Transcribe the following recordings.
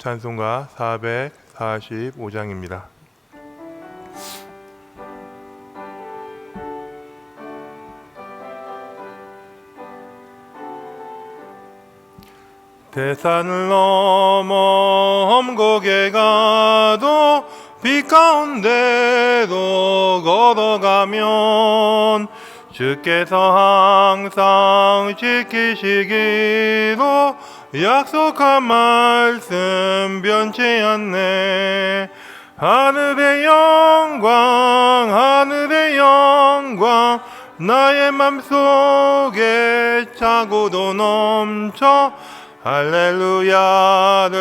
찬송가 445장입니다. 대산을 넘어 험곡에 가도 빛 가운데로 걸어가면 주께서 항상 지키시기로 약속한 말씀 변치 않네. 하늘의 영광 나의 맘속에 차고도 넘쳐 할렐루야를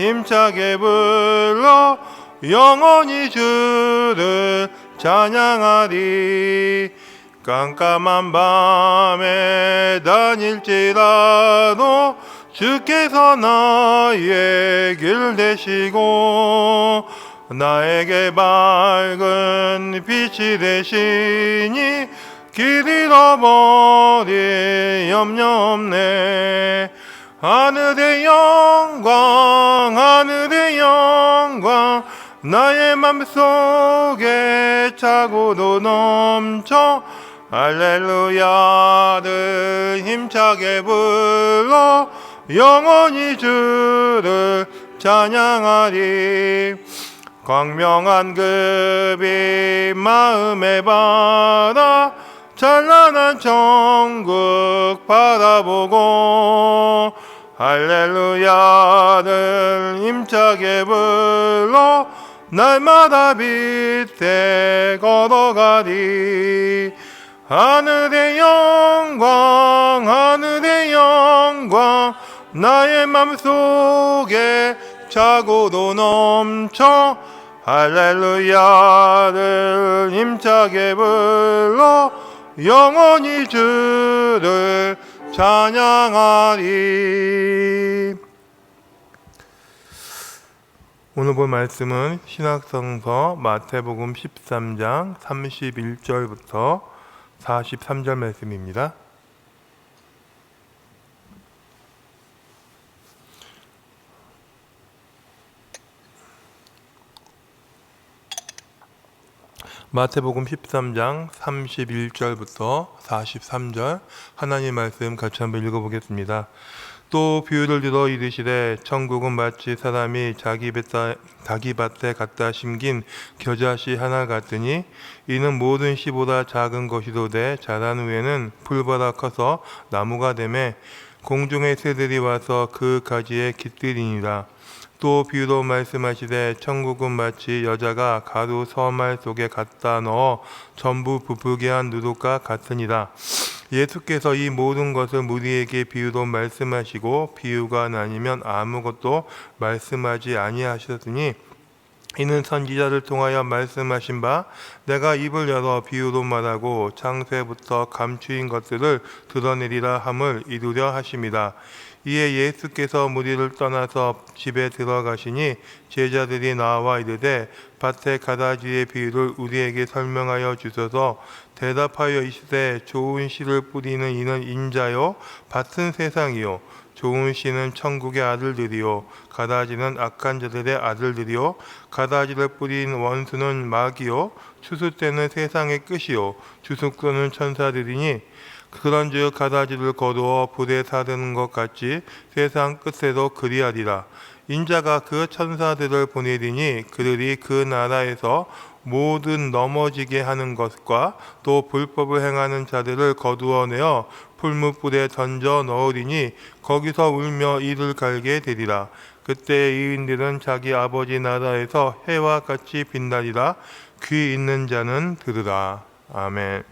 힘차게 불러 영원히 주를 찬양하리. 깜깜한 밤에 다닐지라도 주께서 나의 길 되시고 나에게 밝은 빛이 되시니 길 잃어버릴 염려 없네. 하늘의 영광 나의 맘속에 차고도 넘쳐 할렐루야를 힘차게 불러 영원히 주를 찬양하리. 광명한 그 빛 마음에 받아 찬란한 천국 바라보고 할렐루야를 힘차게 불러 날마다 빛에 걸어가리. 하늘의 영광 나의 맘속에 차고도 넘쳐 할렐루야를 힘차게 불러 영원히 주를 찬양하리. 오늘 볼 말씀은 신약성서 마태복음 13장 31절부터 43절 말씀입니다. 마태복음 13장 31절부터 43절 하나님 말씀 같이 한번 읽어보겠습니다. 또 비유를 들어 이르시되 천국은 마치 사람이 자기 밭에 갖다 심긴 겨자씨 하나 같으니 이는 모든 씨보다 작은 것이로되 자란 후에는 풀보다 커서 나무가 되매 공중의 새들이 와서 그 가지에 깃들이니라. 또 비유로 말씀하시되 천국은 마치 여자가 가루 서말 속에 갖다 넣어 전부 부풀게 한 누룩과 같으니라. 예수께서 이 모든 것을 무리에게 비유로 말씀하시고 비유가 아니면 아무것도 말씀하지 아니하셨으니 이는 선지자를 통하여 말씀하신 바 내가 입을 열어 비유로 말하고 창세부터 감추인 것들을 드러내리라 함을 이루려 하심이라. 이에 예수께서 무리를 떠나서 집에 들어가시니 제자들이 나와 이르되 밭의 가라지의 비유를 우리에게 설명하여 주소서. 대답하여 이르시되 좋은 씨를 뿌리는 이는 인자요 밭은 세상이요 좋은 씨는 천국의 아들들이요 가라지는 악한 자들의 아들들이요 가라지를 뿌린 원수는 마귀요 추수 때는 세상의 끝이요 주숙도는 천사들이니 그런즉 가라지를 거두어 불에 사르는 것 같이 세상 끝에도 그리하리라. 인자가 그 천사들을 보내리니 그들이 그 나라에서 모든 넘어지게 하는 것과 또 불법을 행하는 자들을 거두어내어 풀무불에 던져 넣으리니 거기서 울며 이를 갈게 되리라. 그때 의인들은 자기 아버지 나라에서 해와 같이 빛나리라. 귀 있는 자는 들으라. 아멘.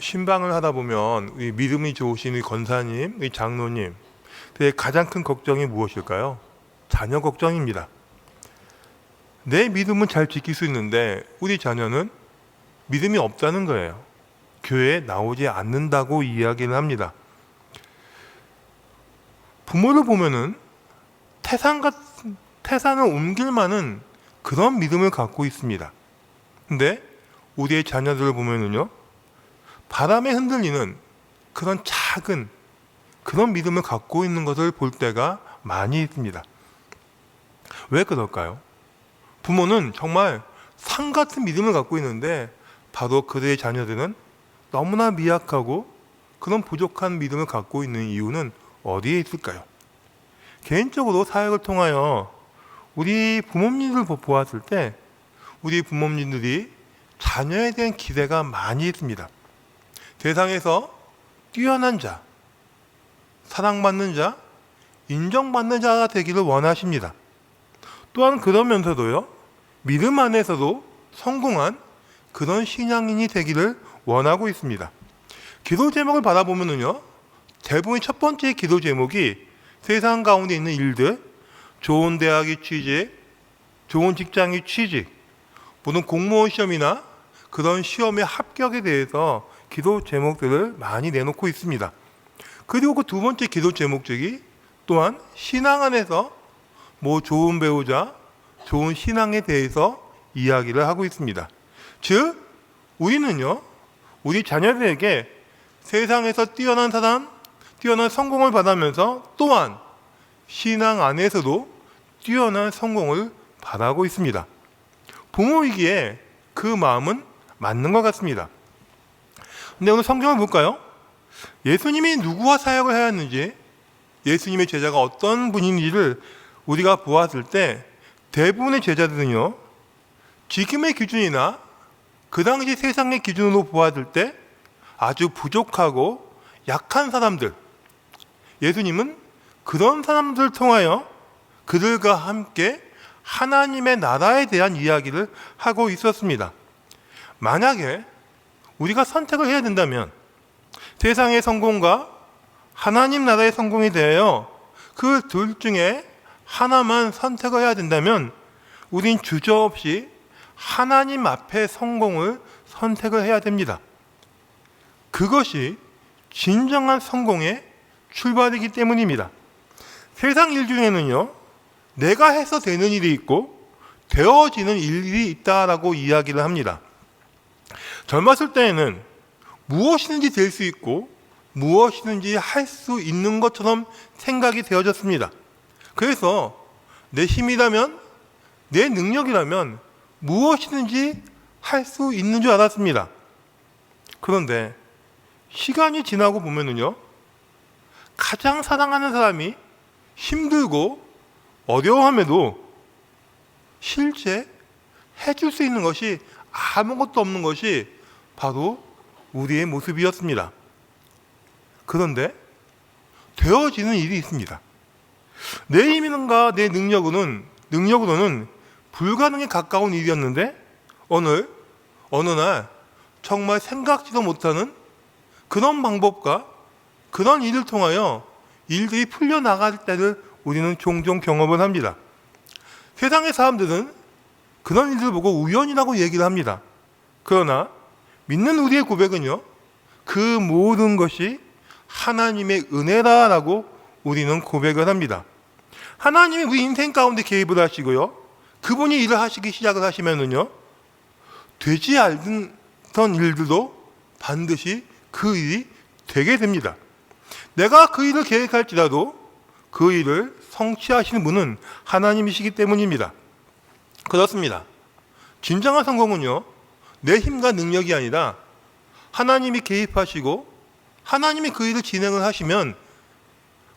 신방을 하다 보면 이 믿음이 좋으신 이 권사님, 이 장로님, 가장 큰 걱정이 무엇일까요? 자녀 걱정입니다. 내 믿음은 잘 지킬 수 있는데 우리 자녀는 믿음이 없다는 거예요. 교회에 나오지 않는다고 이야기를 합니다. 부모를 보면은 태산을 옮길 만한 그런 믿음을 갖고 있습니다. 근데 우리의 자녀들을 보면은요, 바람에 흔들리는 그런 작은 그런 믿음을 갖고 있는 것을 볼 때가 많이 있습니다. 왜 그럴까요? 부모는 정말 산 같은 믿음을 갖고 있는데 바로 그들의 자녀들은 너무나 미약하고 그런 부족한 믿음을 갖고 있는 이유는 어디에 있을까요? 개인적으로 사역을 통하여 우리 부모님들 보았을 때 우리 부모님들이 자녀에 대한 기대가 많이 있습니다. 세상에서 뛰어난 자, 사랑받는 자, 인정받는 자가 되기를 원하십니다. 또한 그러면서도요, 믿음 안에서도 성공한 그런 신앙인이 되기를 원하고 있습니다. 기도 제목을 바라보면요, 대부분 첫 번째 기도 제목이 세상 가운데 있는 일들, 좋은 대학의 취직, 좋은 직장의 취직, 모든 공무원 시험이나 그런 시험의 합격에 대해서 기도 제목들을 많이 내놓고 있습니다. 그리고 그 두 번째 기도 제목적이 또한 신앙 안에서 좋은 배우자, 좋은 신앙에 대해서 이야기를 하고 있습니다. 즉, 우리는요, 우리 자녀들에게 세상에서 뛰어난 사람, 뛰어난 성공을 받으면서 또한 신앙 안에서도 뛰어난 성공을 바라고 있습니다. 부모이기에 그 마음은 맞는 것 같습니다. 근데 오늘 성경을 볼까요? 예수님이 누구와 사역을 하였는지, 예수님의 제자가 어떤 분인지를 우리가 보았을 때 대부분의 제자들은요, 지금의 기준이나 그 당시 세상의 기준으로 보았을 때 아주 부족하고 약한 사람들, 예수님은 그런 사람들을 통하여 그들과 함께 하나님의 나라에 대한 이야기를 하고 있었습니다. 만약에 우리가 선택을 해야 된다면 세상의 성공과 하나님 나라의 성공에 대하여 그 둘 중에 하나만 선택을 해야 된다면 우린 주저없이 하나님 앞에 성공을 선택을 해야 됩니다. 그것이 진정한 성공의 출발이기 때문입니다. 세상 일 중에는요, 내가 해서 되는 일이 있고 되어지는 일이 있다라고 이야기를 합니다. 젊었을 때에는 무엇이든지 될 수 있고 무엇이든지 할 수 있는 것처럼 생각이 되어졌습니다. 그래서 내 힘이라면, 내 능력이라면 무엇이든지 할 수 있는 줄 알았습니다. 그런데 시간이 지나고 보면은요, 가장 사랑하는 사람이 힘들고 어려워함에도 실제 해줄 수 있는 것이 아무것도 없는 것이 바로 우리의 모습이었습니다. 그런데 되어지는 일이 있습니다. 내 힘과 내 능력으로는 불가능에 가까운 일이었는데 어느 날 정말 생각지도 못하는 그런 방법과 그런 일을 통하여 일들이 풀려나갈 때를 우리는 종종 경험을 합니다. 세상의 사람들은 그런 일들을 보고 우연이라고 얘기를 합니다. 그러나 믿는 우리의 고백은요, 그 모든 것이 하나님의 은혜다라고 우리는 고백을 합니다. 하나님이 우리 인생 가운데 개입을 하시고요, 그분이 일을 하시기 시작을 하시면은요, 되지 않던 일들도 반드시 그 일이 되게 됩니다. 내가 그 일을 계획할지라도 그 일을 성취하시는 분은 하나님이시기 때문입니다. 그렇습니다. 진정한 성공은요, 내 힘과 능력이 아니라 하나님이 개입하시고 하나님이 그 일을 진행을 하시면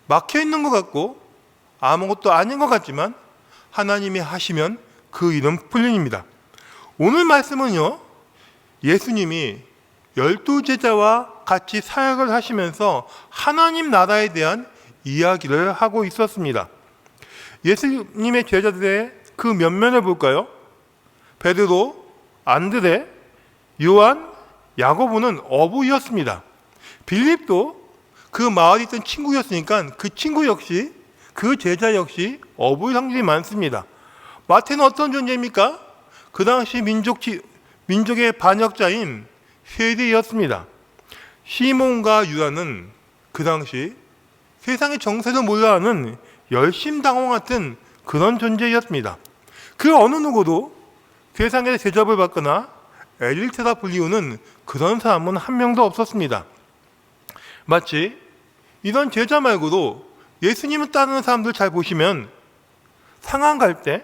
막혀있는 것 같고 아무것도 아닌 것 같지만 하나님이 하시면 그 일은 풀림입니다. 오늘 말씀은요, 예수님이 12제자와 같이 사역을 하시면서 하나님 나라에 대한 이야기를 하고 있었습니다. 예수님의 제자들의 그 면면을 볼까요? 베드로, 안드레, 요한, 야고보는 어부였습니다. 빌립도 그 마을에 있던 친구였으니까 그 친구 역시, 그 제자 역시 어부의 성질이 많습니다. 마태는 어떤 존재입니까? 그 당시 민족의 반역자인 세리였습니다. 시몬과 유다는 그 당시 세상의 정세를 몰라하는 열심당원 같은 그런 존재였습니다. 그 어느 누구도 세상에 대접을 받거나 엘리트라 불리우는 그런 사람은 한 명도 없었습니다. 마치 이런 제자 말고도 예수님을 따르는 사람들 잘 보시면 상한 갈 때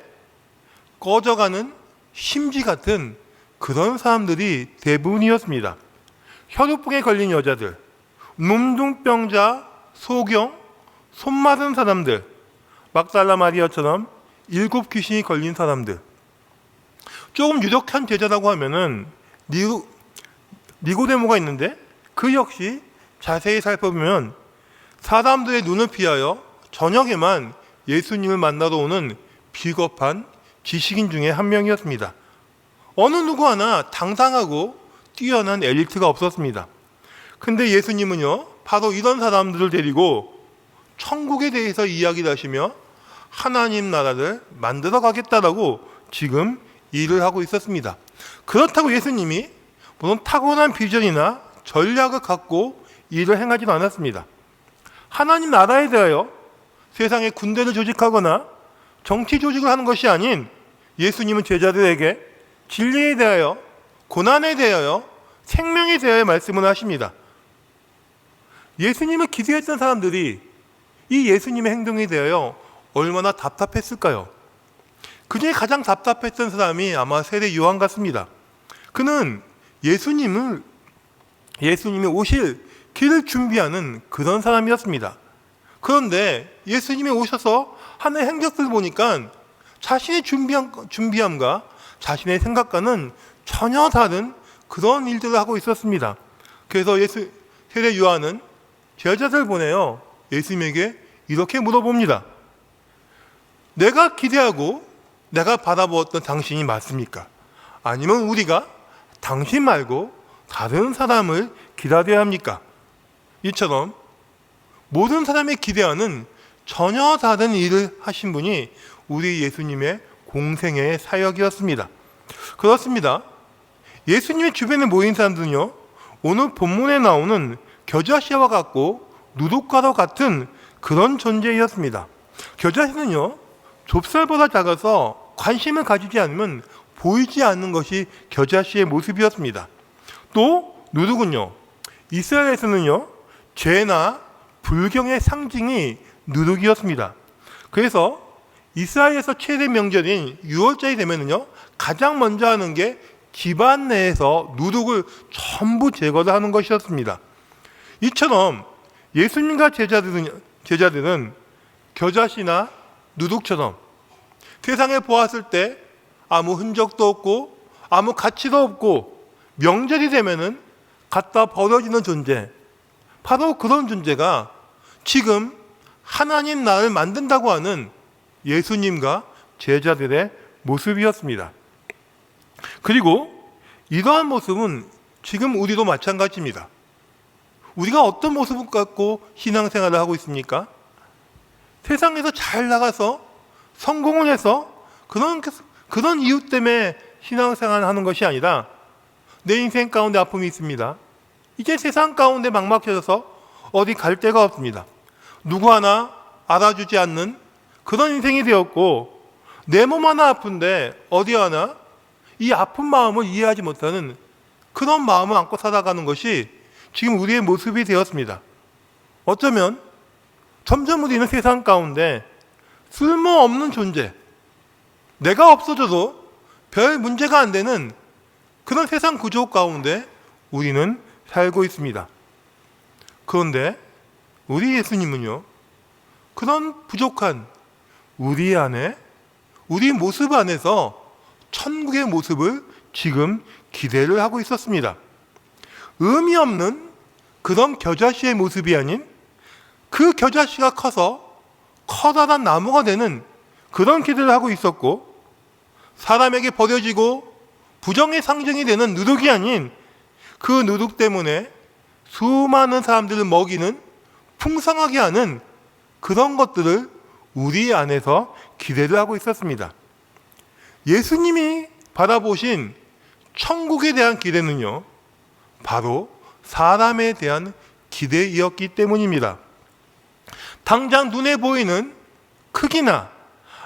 꺼져가는 심지 같은 그런 사람들이 대부분이었습니다. 혈우병에 걸린 여자들, 문둥병자, 소경, 손마른 사람들, 막달라 마리아처럼 7 귀신이 걸린 사람들. 조금 유력한 제자라고 하면은 니고데모가 있는데 그 역시 자세히 살펴보면 사람들의 눈을 피하여 저녁에만 예수님을 만나러 오는 비겁한 지식인 중에 한 명이었습니다. 어느 누구 하나 당당하고 뛰어난 엘리트가 없었습니다. 근데 예수님은요, 바로 이런 사람들을 데리고 천국에 대해서 이야기를 하시며 하나님 나라를 만들어 가겠다라고 지금 일을 하고 있었습니다. 그렇다고 예수님이 물론 타고난 비전이나 전략을 갖고 일을 행하지도 않았습니다. 하나님 나라에 대하여 세상에 군대를 조직하거나 정치 조직을 하는 것이 아닌 예수님은 제자들에게 진리에 대하여, 고난에 대하여, 생명에 대하여 말씀을 하십니다. 예수님을 기대했던 사람들이 이 예수님의 행동에 대하여 얼마나 답답했을까요? 그 중에 가장 답답했던 사람이 아마 세례 요한 같습니다. 그는 예수님이 오실 길을 준비하는 그런 사람이었습니다. 그런데 예수님이 오셔서 하는 행적들을 보니까 자신의 준비함과 자신의 생각과는 전혀 다른 그런 일들을 하고 있었습니다. 그래서 세례 요한은 제자들을 보내요. 예수님에게 이렇게 물어봅니다. 내가 기대하고 내가 바라보았던 당신이 맞습니까? 아니면 우리가 당신 말고 다른 사람을 기다려야 합니까? 이처럼 모든 사람의 기대와는 전혀 다른 일을 하신 분이 우리 예수님의 공생애의 사역이었습니다. 그렇습니다. 예수님의 주변에 모인 사람들은요, 오늘 본문에 나오는 겨자씨와 같고 누룩과도 같은 그런 존재였습니다. 겨자씨는요, 좁쌀보다 작아서 관심을 가지지 않으면 보이지 않는 것이 겨자씨의 모습이었습니다. 또 누룩은요, 이스라엘에서는요, 죄나 불경의 상징이 누룩이었습니다. 그래서 이스라엘에서 최대 명절인 6월절이 되면은요, 가장 먼저 하는 게 집안 내에서 누룩을 전부 제거를 하는 것이었습니다. 이처럼 예수님과 제자들은 겨자씨나 누룩처럼 세상에 보았을 때 아무 흔적도 없고 아무 가치도 없고 명절이 되면은 갖다 버려지는 존재, 바로 그런 존재가 지금 하나님 나라를 만든다고 하는 예수님과 제자들의 모습이었습니다. 그리고 이러한 모습은 지금 우리도 마찬가지입니다. 우리가 어떤 모습을 갖고 신앙생활을 하고 있습니까? 세상에서 잘 나가서 성공을 해서 그런 이유 때문에 신앙생활을 하는 것이 아니라 내 인생 가운데 아픔이 있습니다. 이제 세상 가운데 막막해져서 어디 갈 데가 없습니다. 누구 하나 알아주지 않는 그런 인생이 되었고, 내 몸 하나 아픈데 어디 하나 이 아픈 마음을 이해하지 못하는 그런 마음을 안고 살아가는 것이 지금 우리의 모습이 되었습니다. 어쩌면 점점 우리는 세상 가운데 쓸모없는 존재, 내가 없어져도 별 문제가 안 되는 그런 세상 구조 가운데 우리는 살고 있습니다. 그런데 우리 예수님은요, 그런 부족한 우리 안에, 우리 모습 안에서 천국의 모습을 지금 기대를 하고 있었습니다. 의미 없는 그런 겨자씨의 모습이 아닌 그 겨자씨가 커서 커다란 나무가 되는 그런 기대를 하고 있었고, 사람에게 버려지고 부정의 상징이 되는 누룩이 아닌 그 누룩 때문에 수많은 사람들을 먹이는, 풍성하게 하는 그런 것들을 우리 안에서 기대를 하고 있었습니다. 예수님이 바라보신 천국에 대한 기대는요, 바로 사람에 대한 기대이었기 때문입니다. 당장 눈에 보이는 크기나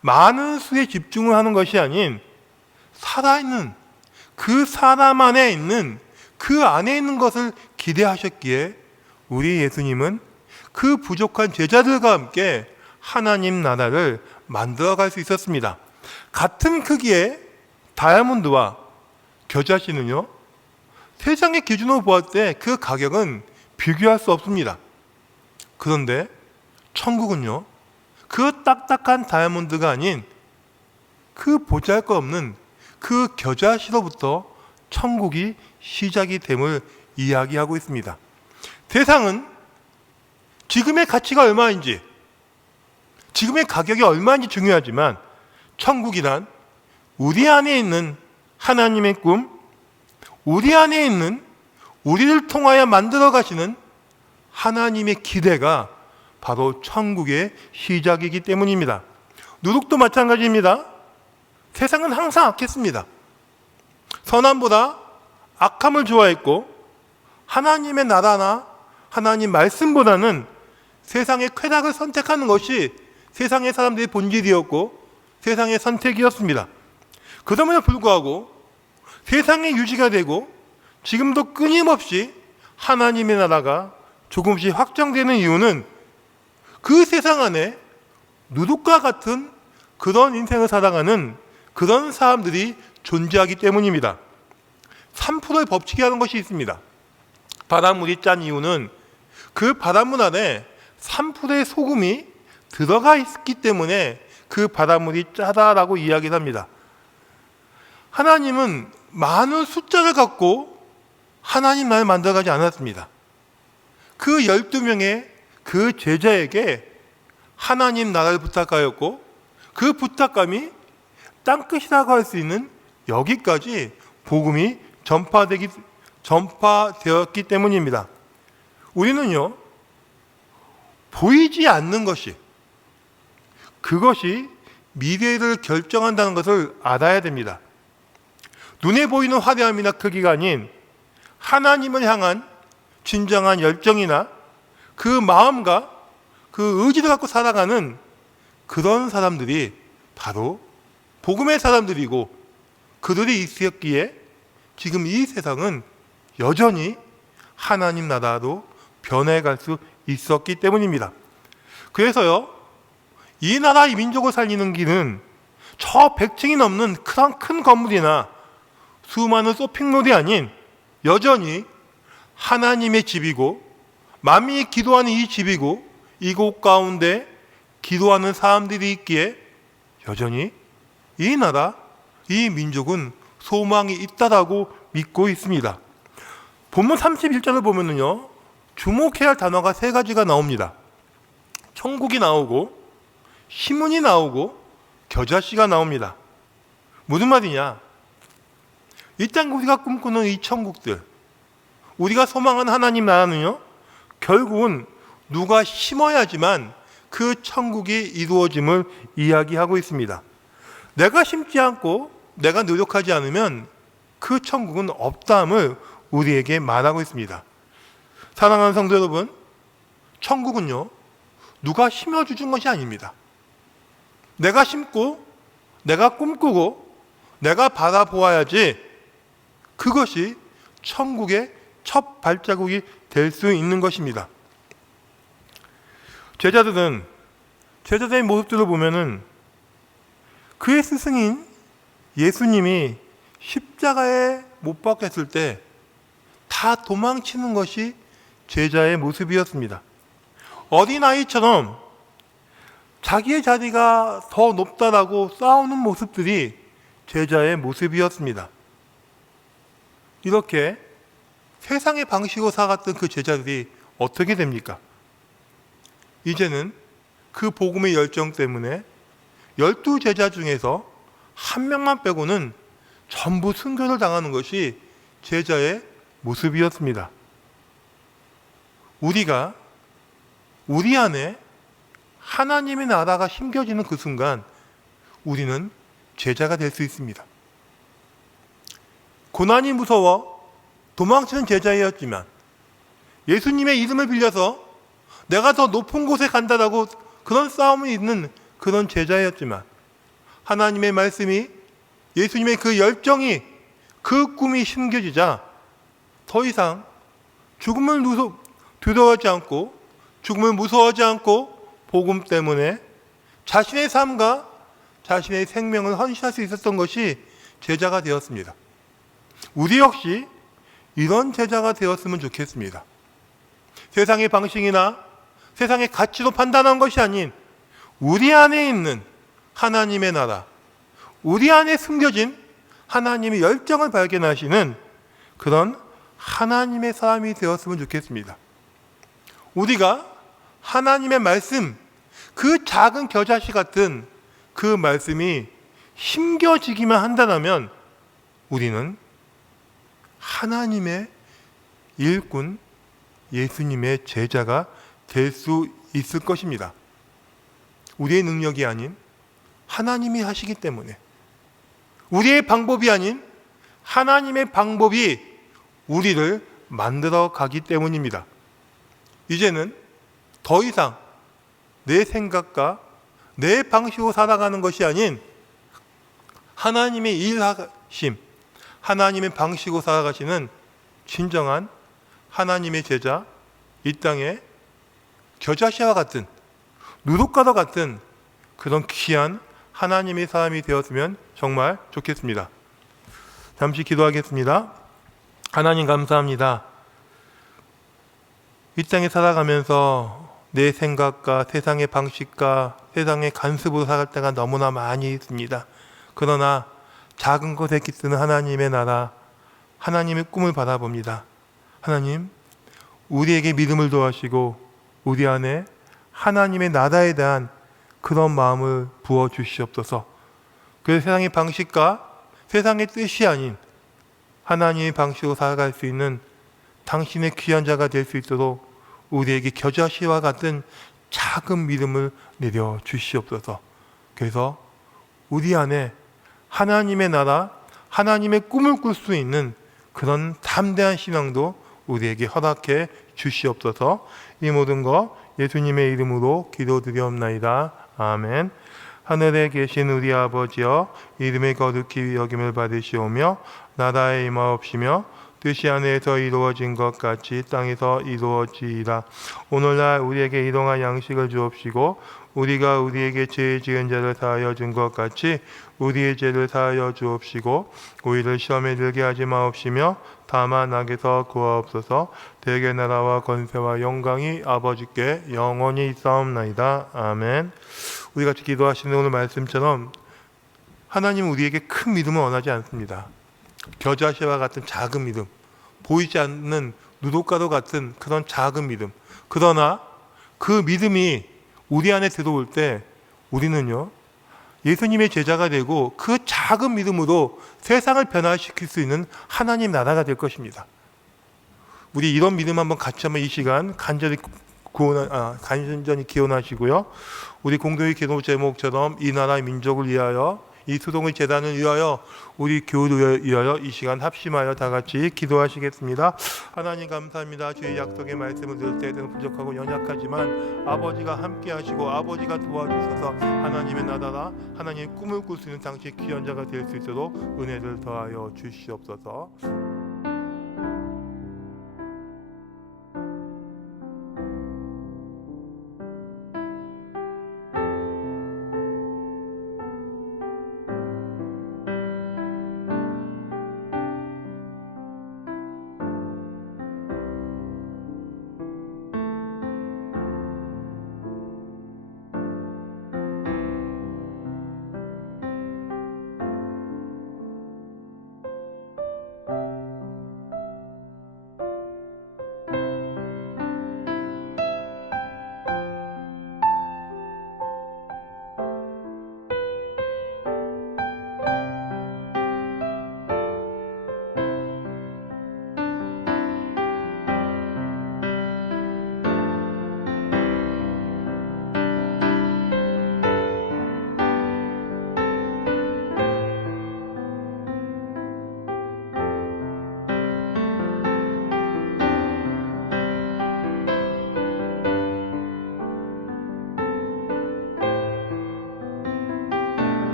많은 수에 집중을 하는 것이 아닌 살아있는 그 사람 안에 있는, 그 안에 있는 것을 기대하셨기에 우리 예수님은 그 부족한 제자들과 함께 하나님 나라를 만들어갈 수 있었습니다. 같은 크기의 다이아몬드와 겨자씨는요, 세상의 기준으로 보았을 때 그 가격은 비교할 수 없습니다. 그런데 천국은요, 그 딱딱한 다이아몬드가 아닌 그 보잘것없는 그 겨자씨로부터 천국이 시작이 됨을 이야기하고 있습니다. 세상은 지금의 가치가 얼마인지, 지금의 가격이 얼마인지 중요하지만 천국이란 우리 안에 있는 하나님의 꿈, 우리 안에 있는 우리를 통하여 만들어 가시는 하나님의 기대가 바로 천국의 시작이기 때문입니다. 누룩도 마찬가지입니다. 세상은 항상 악했습니다. 선함보다 악함을 좋아했고 하나님의 나라나 하나님 말씀보다는 세상의 쾌락을 선택하는 것이 세상의 사람들의 본질이었고 세상의 선택이었습니다. 그럼에도 불구하고 세상의 유지가 되고 지금도 끊임없이 하나님의 나라가 조금씩 확장되는 이유는 그 세상 안에 누룩과 같은 그런 인생을 살아가는 그런 사람들이 존재하기 때문입니다. 3%의 법칙이라는 것이 있습니다. 바닷물이 짠 이유는 그 바닷물 안에 3%의 소금이 들어가 있기 때문에 그 바닷물이 짜다라고 이야기를 합니다. 하나님은 많은 숫자를 갖고 하나님 나라를 만들어가지 않았습니다. 그 12명의 그 제자에게 하나님 나라를 부탁하였고 그 부탁감이 땅끝이라고 할 수 있는 여기까지 복음이 전파되었기 때문입니다. 우리는요, 보이지 않는 것이, 그것이 미래를 결정한다는 것을 알아야 됩니다. 눈에 보이는 화려함이나 크기가 아닌 하나님을 향한 진정한 열정이나 그 마음과 그 의지를 갖고 살아가는 그런 사람들이 바로 복음의 사람들이고 그들이 있었기에 지금 이 세상은 여전히 하나님 나라로 변해갈 수 있었기 때문입니다. 그래서요, 이 나라 이 민족을 살리는 길은 저 100층이 넘는 큰 건물이나 수많은 쇼핑몰이 아닌 여전히 하나님의 집이고 만민이 기도하는 이 집이고 이곳 가운데 기도하는 사람들이 있기에 여전히 이 나라, 이 민족은 소망이 있다라고 믿고 있습니다. 본문 31절을 보면은요, 주목해야 할 단어가 3가지가 나옵니다. 천국이 나오고 시문이 나오고 겨자씨가 나옵니다. 무슨 말이냐? 일단 우리가 꿈꾸는 이 천국들, 우리가 소망하는 하나님 나라는요, 결국은 누가 심어야지만 그 천국이 이루어짐을 이야기하고 있습니다. 내가 심지 않고 내가 노력하지 않으면 그 천국은 없다함을 우리에게 말하고 있습니다. 사랑하는 성도 여러분, 천국은요, 누가 심어주는 것이 아닙니다. 내가 심고 내가 꿈꾸고 내가 바라보아야지 그것이 천국의 첫 발자국이 될 수 있는 것입니다. 제자들의 모습들을 보면은 그의 스승인 예수님이 십자가에 못 박혔을 때 다 도망치는 것이 제자의 모습이었습니다. 어린아이처럼 자기의 자리가 더 높다라고 싸우는 모습들이 제자의 모습이었습니다. 이렇게 세상의 방식으로 살아갔던 그 제자들이 어떻게 됩니까? 이제는 그 복음의 열정 때문에 12제자 중에서 한 명만 빼고는 전부 순교를 당하는 것이 제자의 모습이었습니다. 우리가 우리 안에 하나님의 나라가 심겨지는 그 순간 우리는 제자가 될 수 있습니다. 고난이 무서워 도망치는 제자였지만 예수님의 이름을 빌려서 내가 더 높은 곳에 간다라고 그런 싸움이 있는 그런 제자였지만 하나님의 말씀이 예수님의 그 열정이 그 꿈이 심겨지자 더 이상 죽음을 두려워하지 않고 죽음을 무서워하지 않고 복음 때문에 자신의 삶과 자신의 생명을 헌신할 수 있었던 것이 제자가 되었습니다. 우리 역시 이런 제자가 되었으면 좋겠습니다. 세상의 방식이나 세상의 가치로 판단한 것이 아닌 우리 안에 있는 하나님의 나라, 우리 안에 숨겨진 하나님의 열정을 발견하시는 그런 하나님의 사람이 되었으면 좋겠습니다. 우리가 하나님의 말씀, 그 작은 겨자씨 같은 그 말씀이 심겨지기만 한다면 우리는 하나님의 일꾼, 예수님의 제자가 될 수 있을 것입니다. 우리의 능력이 아닌 하나님이 하시기 때문에, 우리의 방법이 아닌 하나님의 방법이 우리를 만들어 가기 때문입니다. 이제는 더 이상 내 생각과 내 방식으로 살아가는 것이 아닌 하나님의 일하심, 하나님의 방식으로 살아가시는 진정한 하나님의 제자, 이 땅에 겨자씨와 같은, 누룩과도 같은 그런 귀한 하나님의 사람이 되었으면 정말 좋겠습니다. 잠시 기도하겠습니다. 하나님 감사합니다. 이 땅에 살아가면서 내 생각과 세상의 방식과 세상의 간섭으로 살아갈 때가 너무나 많이 있습니다. 그러나 작은 것에 기쓰는 하나님의 나라, 하나님의 꿈을 바라봅니다. 하나님, 우리에게 믿음을 더하시고 우리 안에 하나님의 나라에 대한 그런 마음을 부어 주시옵소서. 그 세상의 방식과 세상의 뜻이 아닌 하나님의 방식으로 살아갈 수 있는 당신의 귀한 자가 될 수 있도록 우리에게 겨자씨와 같은 작은 믿음을 내려 주시옵소서. 그래서 우리 안에 하나님의 나라, 하나님의 꿈을 꿀 수 있는 그런 담대한 신앙도 우리에게 허락해 주시옵소서. 이 모든 것 예수님의 이름으로 기도드리옵나이다. 아멘. 하늘에 계신 우리 아버지여, 이름의 거룩히 여김을 받으시오며 나라의 임하옵시며 뜻이 하늘에서 이루어진 것 같이 땅에서 이루어지이다. 오늘날 우리에게 일용할 양식을 주옵시고 우리가 우리에게 죄 지은 자를 사하여 준 것 같이 우리의 죄를 사하여 주옵시고 우리를 시험에 들게 하지 마옵시며 다만 악에서 구하옵소서. 대개 나라와 권세와 영광이 아버지께 영원히 있사옵나이다. 아멘. 우리 같이 기도하시는 오늘 말씀처럼 하나님은 우리에게 큰 믿음을 원하지 않습니다. 겨자씨와 같은 작은 믿음, 보이지 않는 누룩가루 같은 그런 작은 믿음. 그러나 그 믿음이 우리 안에 들어올 때 우리는요, 예수님의 제자가 되고 그 작은 믿음으로 세상을 변화시킬 수 있는 하나님 나라가 될 것입니다. 우리 이런 믿음 한번 같이 한번 이 시간 간절히 기원하시고요. 우리 공동의 기도 제목처럼 이 나라 민족을 위하여, 이 수동의 재단을 위하여, 우리 교회를 위하여 이 시간 합심하여 다 같이 기도하시겠습니다. 하나님 감사합니다. 주의 약속의 말씀을 들을 때에는 부족하고 연약하지만 아버지가 함께 하시고 아버지가 도와주셔서 하나님의 나라라, 하나님의 꿈을 꿀 수 있는 당신의 귀한 자가 될 수 있도록 은혜를 더하여 주시옵소서.